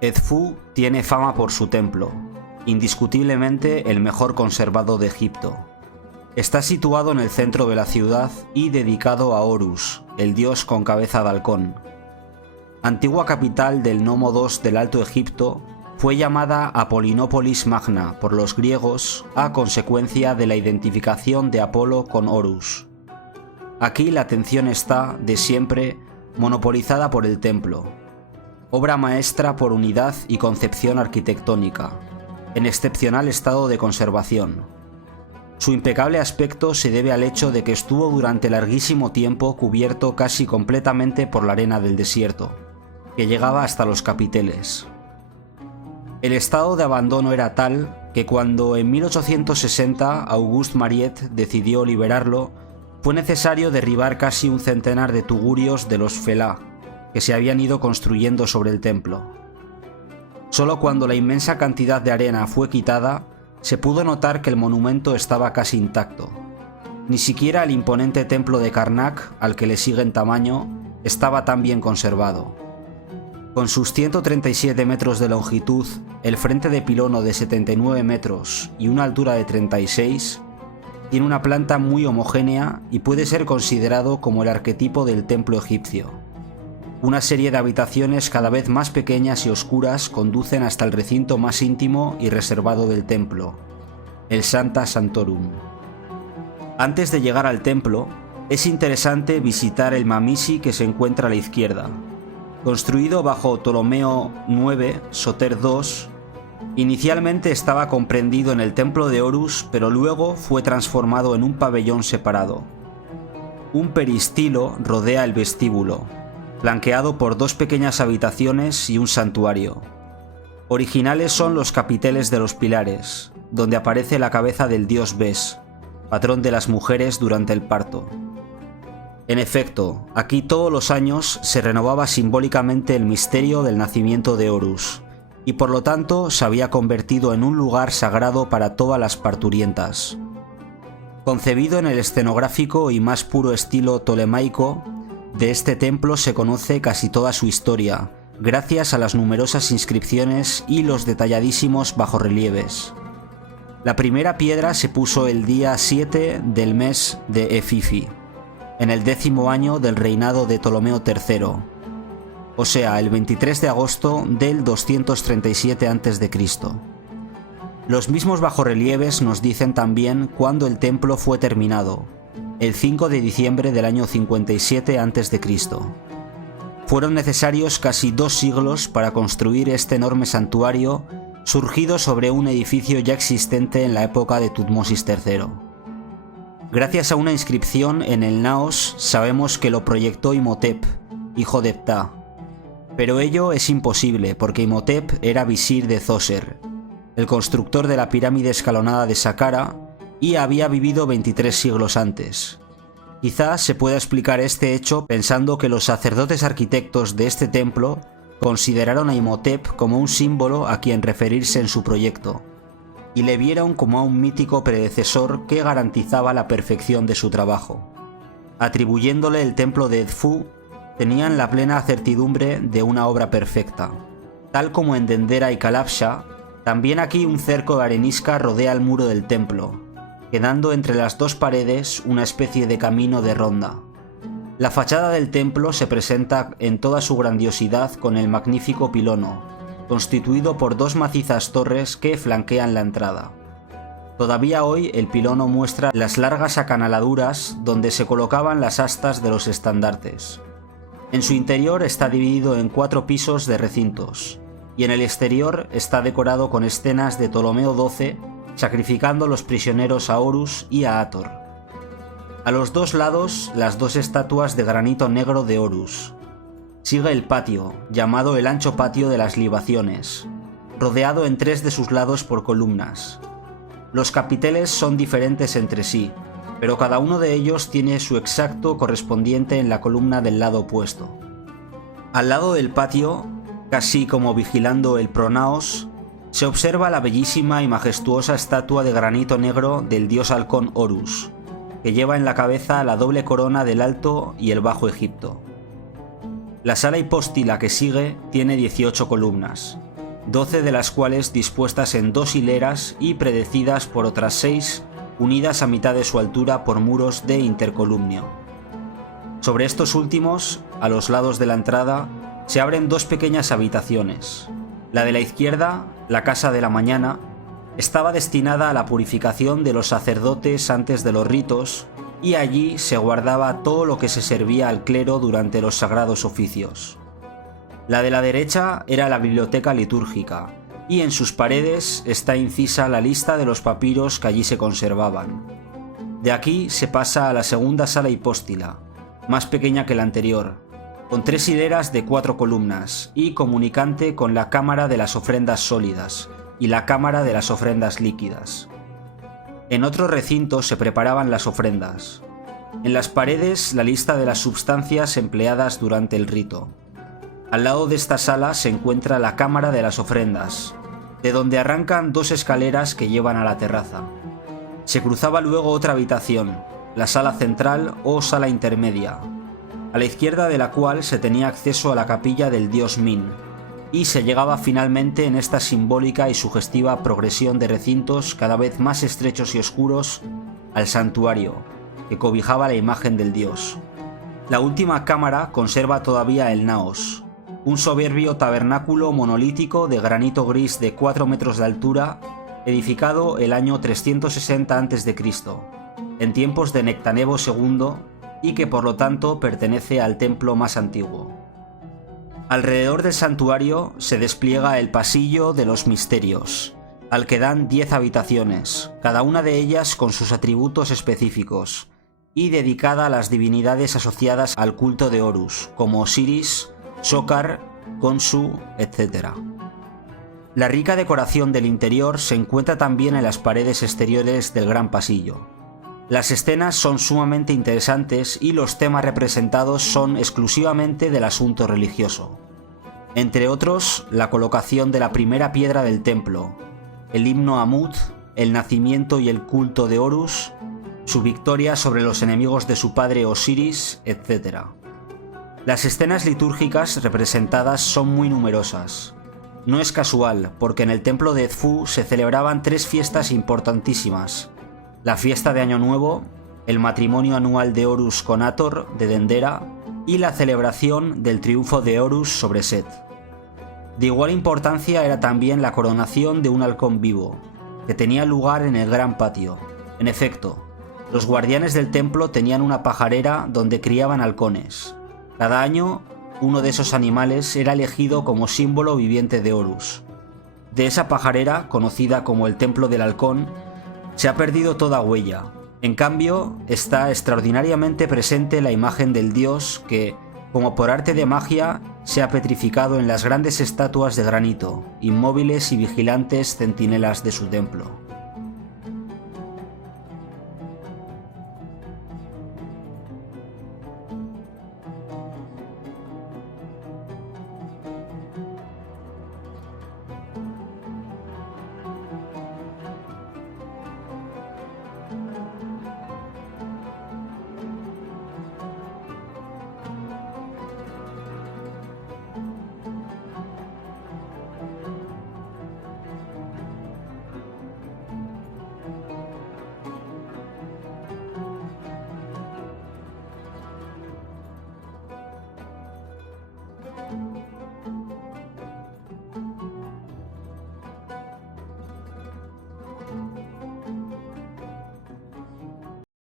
Edfu tiene fama por su templo, indiscutiblemente el mejor conservado de Egipto. Está situado en el centro de la ciudad y dedicado a Horus, el dios con cabeza de halcón. Antigua capital del Nomo II del Alto Egipto, fue llamada Apolinópolis Magna por los griegos a consecuencia de la identificación de Apolo con Horus. Aquí la atención está, de siempre, monopolizada por el templo, obra maestra por unidad y concepción arquitectónica, en excepcional estado de conservación. Su impecable aspecto se debe al hecho de que estuvo durante larguísimo tiempo cubierto casi completamente por la arena del desierto, que llegaba hasta los capiteles. El estado de abandono era tal que cuando en 1860 Auguste Mariette decidió liberarlo, fue necesario derribar casi un centenar de tugurios de los felá, que se habían ido construyendo sobre el templo. Solo cuando la inmensa cantidad de arena fue quitada, se pudo notar que el monumento estaba casi intacto. Ni siquiera el imponente templo de Karnak, al que le sigue en tamaño, estaba tan bien conservado. Con sus 137 metros de longitud, el frente de pilono de 79 metros y una altura de 36, tiene una planta muy homogénea y puede ser considerado como el arquetipo del templo egipcio. Una serie de habitaciones cada vez más pequeñas y oscuras conducen hasta el recinto más íntimo y reservado del templo, el Sancta Sanctorum. Antes de llegar al templo, es interesante visitar el Mamisi que se encuentra a la izquierda. Construido bajo Ptolomeo IX, Soter II, inicialmente estaba comprendido en el templo de Horus, pero luego fue transformado en un pabellón separado. Un peristilo rodea el vestíbulo, flanqueado por dos pequeñas habitaciones y un santuario. Originales son los capiteles de los pilares, donde aparece la cabeza del dios Bes, patrón de las mujeres durante el parto. En efecto, aquí todos los años se renovaba simbólicamente el misterio del nacimiento de Horus, y por lo tanto se había convertido en un lugar sagrado para todas las parturientas. Concebido en el escenográfico y más puro estilo tolemaico, de este templo se conoce casi toda su historia, gracias a las numerosas inscripciones y los detalladísimos bajorrelieves. La primera piedra se puso el día 7 del mes de Efifi, en el 10º año del reinado de Ptolomeo III, o sea, el 23 de agosto del 237 a.C. Los mismos bajorrelieves nos dicen también cuándo el templo fue terminado, el 5 de diciembre del año 57 a.C. Fueron necesarios casi 2 siglos para construir este enorme santuario, surgido sobre un edificio ya existente en la época de Tutmosis III. Gracias a una inscripción en el Naos sabemos que lo proyectó Imhotep, hijo de Ptah. Pero ello es imposible porque Imhotep era visir de Zoser, el constructor de la pirámide escalonada de Saqqara, y había vivido 23 siglos antes. Quizás se pueda explicar este hecho pensando que los sacerdotes arquitectos de este templo consideraron a Imhotep como un símbolo a quien referirse en su proyecto, y le vieron como a un mítico predecesor que garantizaba la perfección de su trabajo. Atribuyéndole el templo de Edfu, tenían la plena certidumbre de una obra perfecta. Tal como en Dendera y Kalabsha, también aquí un cerco de arenisca rodea el muro del templo, quedando entre las dos paredes una especie de camino de ronda. La fachada del templo se presenta en toda su grandiosidad con el magnífico pilono, constituido por 2 macizas torres que flanquean la entrada. Todavía hoy el pilono muestra las largas acanaladuras donde se colocaban las astas de los estandartes. En su interior está dividido en 4 pisos de recintos, y en el exterior está decorado con escenas de Ptolomeo XII sacrificando los prisioneros a Horus y a Hathor. A los 2 lados, las 2 estatuas de granito negro de Horus. Sigue el patio, llamado el ancho patio de las libaciones, rodeado en 3 de sus lados por columnas. Los capiteles son diferentes entre sí, pero cada uno de ellos tiene su exacto correspondiente en la columna del lado opuesto. Al lado del patio, casi como vigilando el pronaos, se observa la bellísima y majestuosa estatua de granito negro del dios halcón Horus, que lleva en la cabeza la doble corona del Alto y el Bajo Egipto. La sala hipóstila que sigue tiene 18 columnas, 12 de las cuales dispuestas en 2 hileras y predecidas por otras 6, unidas a mitad de su altura por muros de intercolumnio. Sobre estos últimos, a los lados de la entrada, se abren 2 pequeñas habitaciones. La de la izquierda, la casa de la mañana, estaba destinada a la purificación de los sacerdotes antes de los ritos, y allí se guardaba todo lo que se servía al clero durante los sagrados oficios. La de la derecha era la biblioteca litúrgica, y en sus paredes está incisa la lista de los papiros que allí se conservaban. De aquí se pasa a la segunda sala hipóstila, más pequeña que la anterior, con 3 hileras de 4 columnas y comunicante con la cámara de las ofrendas sólidas y la cámara de las ofrendas líquidas. En otro recinto se preparaban las ofrendas. En las paredes la lista de las sustancias empleadas durante el rito. Al lado de esta sala se encuentra la cámara de las ofrendas, de donde arrancan 2 escaleras que llevan a la terraza. Se cruzaba luego otra habitación, la sala central o sala intermedia, a la izquierda de la cual se tenía acceso a la capilla del dios Min, y se llegaba finalmente en esta simbólica y sugestiva progresión de recintos cada vez más estrechos y oscuros al santuario, que cobijaba la imagen del dios. La última cámara conserva todavía el naos, un soberbio tabernáculo monolítico de granito gris de 4 metros de altura, edificado el año 360 a.C., en tiempos de Nectanebo II, y que por lo tanto pertenece al templo más antiguo. Alrededor del santuario se despliega el pasillo de los misterios, al que dan 10 habitaciones, cada una de ellas con sus atributos específicos, y dedicada a las divinidades asociadas al culto de Horus, como Osiris, Sokar, Khonsu, etc. La rica decoración del interior se encuentra también en las paredes exteriores del gran pasillo. Las escenas son sumamente interesantes y los temas representados son exclusivamente del asunto religioso. Entre otros, la colocación de la primera piedra del templo, el himno a Mut, el nacimiento y el culto de Horus, su victoria sobre los enemigos de su padre Osiris, etc. Las escenas litúrgicas representadas son muy numerosas. No es casual, porque en el templo de Edfu se celebraban 3 fiestas importantísimas: la fiesta de Año Nuevo, el matrimonio anual de Horus con Hathor de Dendera y la celebración del triunfo de Horus sobre Set. De igual importancia era también la coronación de un halcón vivo, que tenía lugar en el gran patio. En efecto, los guardianes del templo tenían una pajarera donde criaban halcones. Cada año, uno de esos animales era elegido como símbolo viviente de Horus. De esa pajarera, conocida como el Templo del Halcón, se ha perdido toda huella. En cambio, está extraordinariamente presente la imagen del dios que, como por arte de magia, se ha petrificado en las grandes estatuas de granito, inmóviles y vigilantes centinelas de su templo.